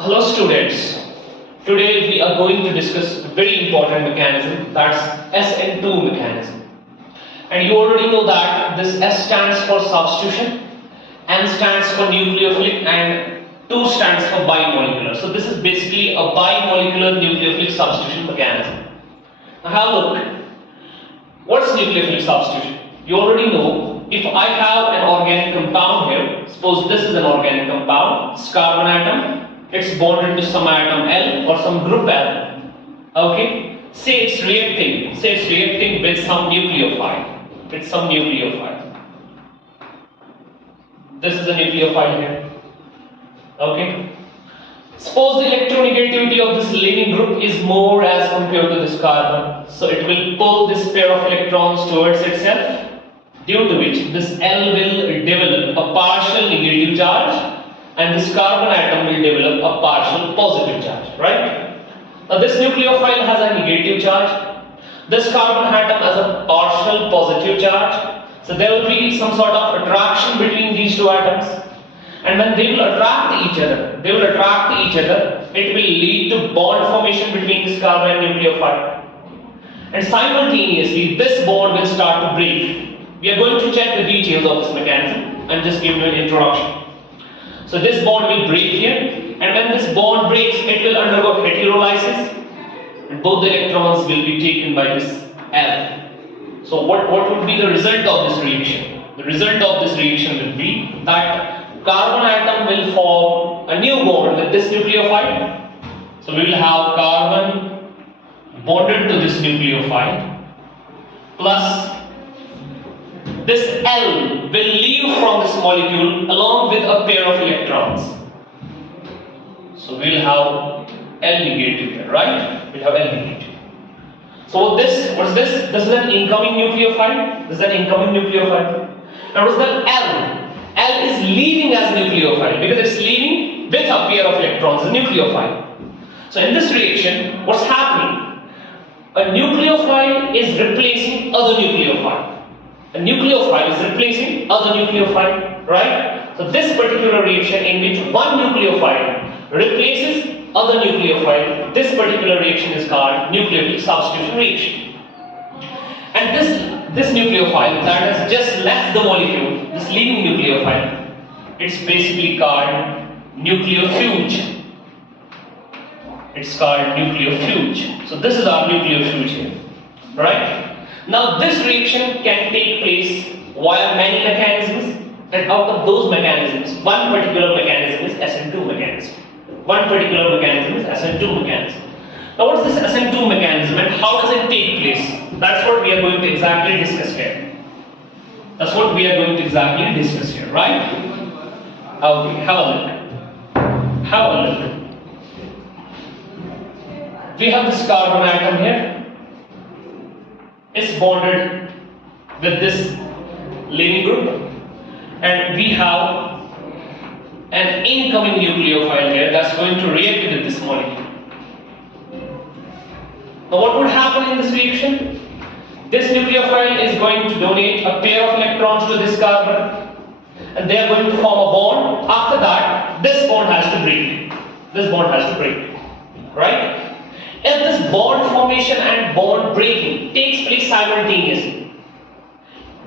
Hello students, today we are going to discuss a very important mechanism, that's SN2 mechanism. And you already know that this S stands for substitution, N stands for nucleophilic and 2 stands for bimolecular. So this is basically a bimolecular nucleophilic substitution mechanism. Now have a look. What's nucleophilic substitution? You already know, if I have an organic compound here, suppose this is an organic compound, it's carbon atom, it's bonded to some atom L or some group L. Okay? Say it's reacting with some nucleophile. This is a nucleophile here. Okay? Suppose the electronegativity of this leaving group is more as compared to this carbon. So it will pull this pair of electrons towards itself, due to which this L will develop a partial negative charge and this carbon atom will develop a partial positive charge, right? Now this nucleophile has a negative charge, this carbon atom has a partial positive charge, so there will be some sort of attraction between these two atoms, and when they will attract each other, it will lead to bond formation between this carbon and nucleophile, and simultaneously this bond will start to break. We are going to check the details of this mechanism. I'm just giving you an introduction. So this bond will break here, and when this bond breaks, it will undergo heterolysis, and both the electrons will be taken by this L. So what would be the result of this reaction? The result of this reaction will be that carbon atom will form a new bond with this nucleophile. So we will have carbon bonded to this nucleophile plus this L will leave from this molecule along with a pair of electrons. So we'll have L negative here, right? We'll have L negative. So what's this? This is an incoming nucleophile. Now what's the L? L is leaving as nucleophile because it's leaving with a pair of electrons, a nucleophile. So in this reaction, what's happening? A nucleophile is replacing other nucleophile. A nucleophile is replacing other nucleophile, right? So this particular reaction in which one nucleophile replaces other nucleophile, this particular reaction is called nucleophilic substitution reaction. And this nucleophile that has just left the molecule, this leaving nucleophile, it's basically called nucleofuge. So this is our nucleofuge here, right? Now this reaction can take place via many mechanisms, and out of those mechanisms, one particular mechanism is SN2 mechanism. Now what is this SN2 mechanism and how does it take place? That's what we are going to exactly discuss here. Right? Okay, have a look. We have this carbon atom here. It's bonded with this leaving group, and we have an incoming nucleophile here that's going to react with this molecule. Now what would happen in this reaction? This nucleophile is going to donate a pair of electrons to this carbon, and they are going to form a bond. After that, this bond has to break. Right? If this bond formation and bond breaking takes place simultaneously,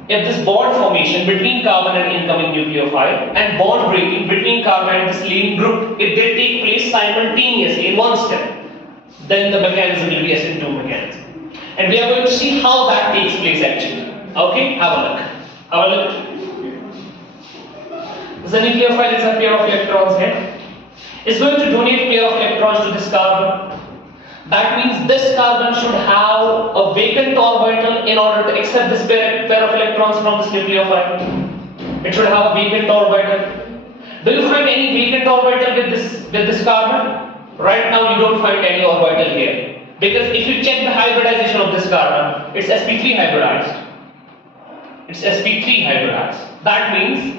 if this bond formation between carbon and incoming nucleophile and bond breaking between carbon and this leaving group, if they take place simultaneously in one step, then the mechanism will be SN2 mechanism. And we are going to see how that takes place actually. Okay, have a look. This nucleophile is a pair of electrons here. It's going to donate a pair of electrons to this carbon. That means this carbon should have a vacant orbital in order to accept this pair of electrons from this nucleophile. It should have a vacant orbital. Do you find any vacant orbital with this carbon? Right now you don't find any orbital here. Because if you check the hybridization of this carbon, it's sp3 hybridized. That means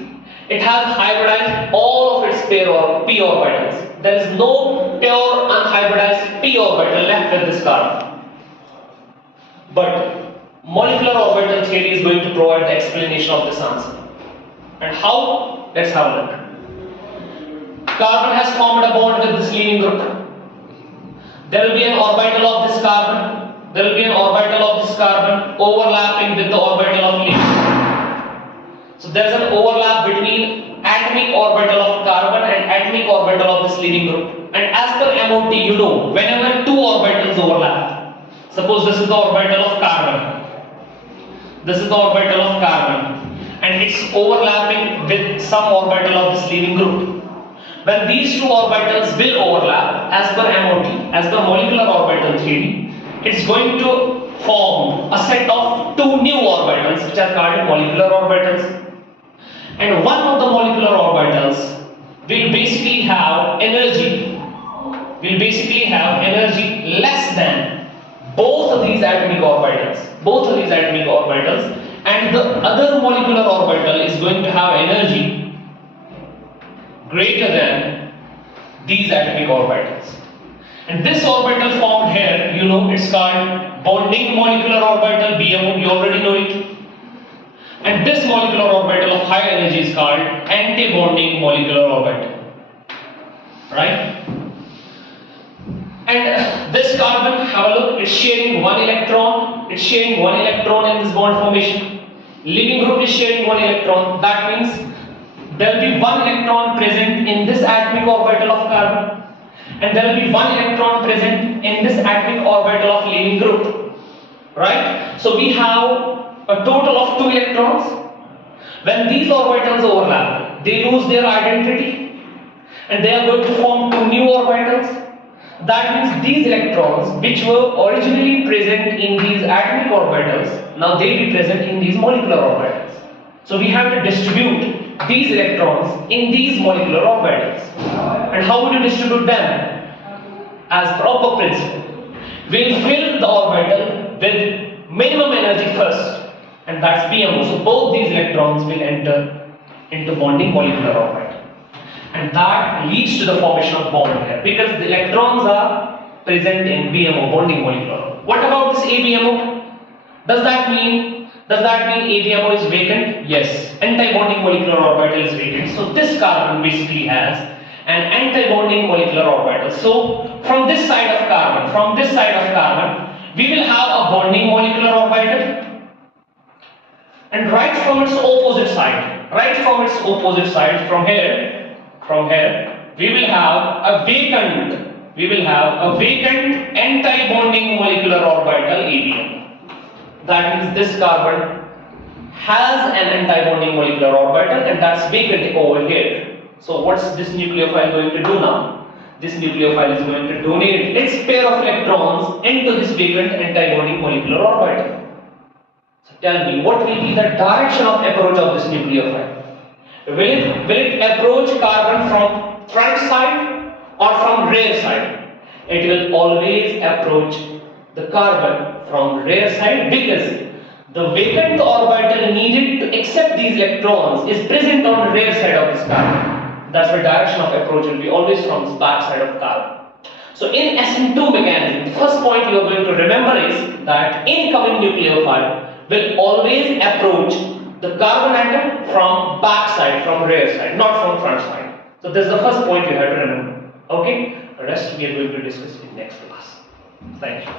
it has hybridized all of its p orbitals. There is no pure unhybridized p orbital left with this carbon. But molecular orbital theory is going to provide the explanation of this answer. And how? Let's have a look. Carbon has formed a bond with this leaving group. There will be an orbital of this carbon. There will be an orbital of this carbon overlapping with the orbital of leaving group. So there is an overlap between atomic orbital of carbon and atomic orbital of this leaving group. And as per MOT, you know, whenever two orbitals overlap, suppose this is the orbital of carbon, this is the orbital of carbon, and it's overlapping with some orbital of this leaving group. When these two orbitals will overlap, as per MOT, as per molecular orbital theory, it's going to form a set of two new orbitals which are called molecular orbitals. And one of the molecular orbitals will basically have energy, less than both of these atomic orbitals, and the other molecular orbital is going to have energy greater than these atomic orbitals. And this orbital formed here, you know, it's called bonding molecular orbital, BMO, you already know it. And this molecular orbital of high energy is called anti-bonding molecular orbital, right? And this carbon, have a look, it's sharing one electron. It's sharing one electron in this bond formation. Leaving group is sharing one electron. That means there will be one electron present in this atomic orbital of carbon, and there will be one electron present in this atomic orbital of leaving group, right? So we have a total of 2 electrons. When these orbitals overlap, they lose their identity and they are going to form 2 new orbitals. That means these electrons which were originally present in these atomic orbitals, now they will be present in these molecular orbitals. So we have to distribute these electrons in these molecular orbitals. And how would you distribute them? As proper principle, we'll fill the orbital with minimum energy first, and that's BMO. So both these electrons will enter into bonding molecular orbital, and that leads to the formation of bond here because the electrons are present in BMO, bonding molecular orbital. What about this ABMO? Does that mean ABMO is vacant? Yes, anti-bonding molecular orbital is vacant. So this carbon basically has an anti-bonding molecular orbital. So from this side of carbon, we will have a bonding molecular orbital. And right from its opposite side, from here, we will have a vacant anti-bonding molecular orbital ABM. That means this carbon has an anti-bonding molecular orbital, and that's vacant over here. So what's this nucleophile going to do now? This nucleophile is going to donate its pair of electrons into this vacant anti-bonding molecular orbital. So tell me, what will be the direction of approach of this nucleophile? Will it approach carbon from front side or from rear side? It will always approach the carbon from rear side because the vacant orbital needed to accept these electrons is present on the rear side of this carbon. That's the direction of approach will be always from the back side of carbon. So in SN2 mechanism, the first point you are going to remember is that incoming nucleophile will always approach the carbon atom from back side, from rear side, not from front side. So this is the first point you have to remember. Okay? The rest we are going to discuss in next class. Thank you.